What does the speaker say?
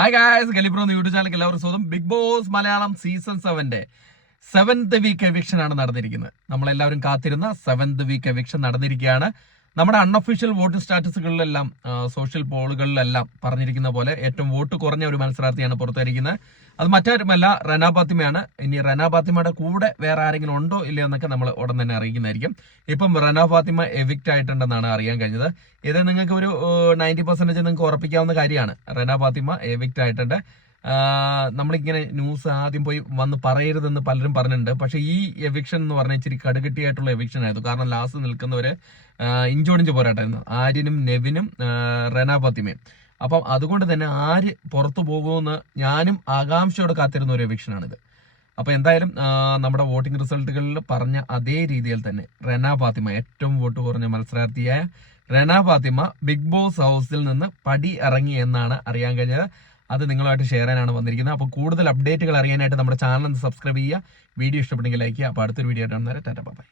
Hi guys, ഗലിബ്രോ YouTube ചാനലിലേക്ക് എല്ലാവർക്കും സ്വാഗതം. Bigg Boss Malayalam season 7 seventh week eviction ആണ് നടന്നിരിക്കുന്നത്. നമ്മളെല്ലാവരും കാത്തിരുന്ന 7th വീക്ക് എവിക്ഷൻ നടന്നിരിക്കുകയാണ്. നമ്മുടെ അൺഒഫീഷ്യൽ വോട്ടിംഗ് സ്റ്റാറ്റസുകളിലെല്ലാം സോഷ്യൽ പോളുകളിലെല്ലാം പറഞ്ഞിരിക്കുന്ന പോലെ ഏറ്റവും വോട്ട് കുറഞ്ഞ ഒരു മത്സരാർത്ഥിയാണ് പുറത്തായിരിക്കുന്നത്. അത് മറ്റാരുമല്ല, റന ഫാത്തിമയാണ്. ഇനി റന ഫാത്തിമയുടെ കൂടെ വേറെ ആരെങ്കിലും ഉണ്ടോ ഇല്ലയോ എന്നൊക്കെ നമ്മൾ ഉടൻ തന്നെ അറിയിക്കുന്നതായിരിക്കും. ഇപ്പം റന ഫാത്തിമ എവിക്റ്റ് ആയിട്ടുണ്ടെന്നാണ് അറിയാൻ കഴിഞ്ഞത്. ഇത് നിങ്ങൾക്ക് ഒരു 90% നിങ്ങൾക്ക് ഉറപ്പിക്കാവുന്ന കാര്യമാണ്. റന ഫാത്തിമ എവിക്റ്റ് ആയിട്ടുണ്ട്. നമ്മളിങ്ങനെ ന്യൂസ് ആദ്യം പോയി വന്ന് പറയരുതെന്ന് പലരും പറഞ്ഞിട്ടുണ്ട്. പക്ഷെ ഈ എവിക്ഷൻ എന്ന് പറഞ്ഞാൽ ഇച്ചിരി കടുകട്ടിയായിട്ടുള്ള എവിക്ഷൻ ആയിരുന്നു. കാരണം ലാസ്റ്റ് നിൽക്കുന്നവര് ഇഞ്ചോടിഞ്ച് പോരാട്ടായിരുന്നു, ആര്യനും നെവിനും റന ഫാത്തിമയും. അപ്പം അതുകൊണ്ട് തന്നെ ആര് പുറത്തു പോകുമെന്ന് ഞാനും ആകാംക്ഷയോടെ കാത്തിരുന്ന ഒരു എവിക്ഷനാണിത്. അപ്പൊ എന്തായാലും നമ്മുടെ വോട്ടിംഗ് റിസൾട്ടുകളിൽ പറഞ്ഞ അതേ രീതിയിൽ തന്നെ റന ഫാത്തിമ, ഏറ്റവും വോട്ട് കുറഞ്ഞ മത്സരാർത്ഥിയായ റന ഫാത്തിമ ബിഗ് ബോസ് ഹൗസിൽ നിന്ന് പടി ഇറങ്ങി എന്നാണ് അറിയാൻ കഴിഞ്ഞത്. അത് നിങ്ങളുമായിട്ട് ഷെയർ ചെയ്യാനാണ് വന്നിരിക്കുന്നത്. അപ്പോൾ കൂടുതൽ അപ്ഡേറ്റുകൾ അറിയാനായിട്ട് നമ്മുടെ ചാനൽ സബ്സ്ക്രൈബ് ചെയ്യുക. വീഡിയോ ഇഷ്ടപ്പെട്ടെങ്കിൽ ലൈക്ക് ചെയ്യുക. അപ്പോൾ അടുത്തൊരു വീഡിയോ ആയിട്ട് ടാറ്റ ബൈ.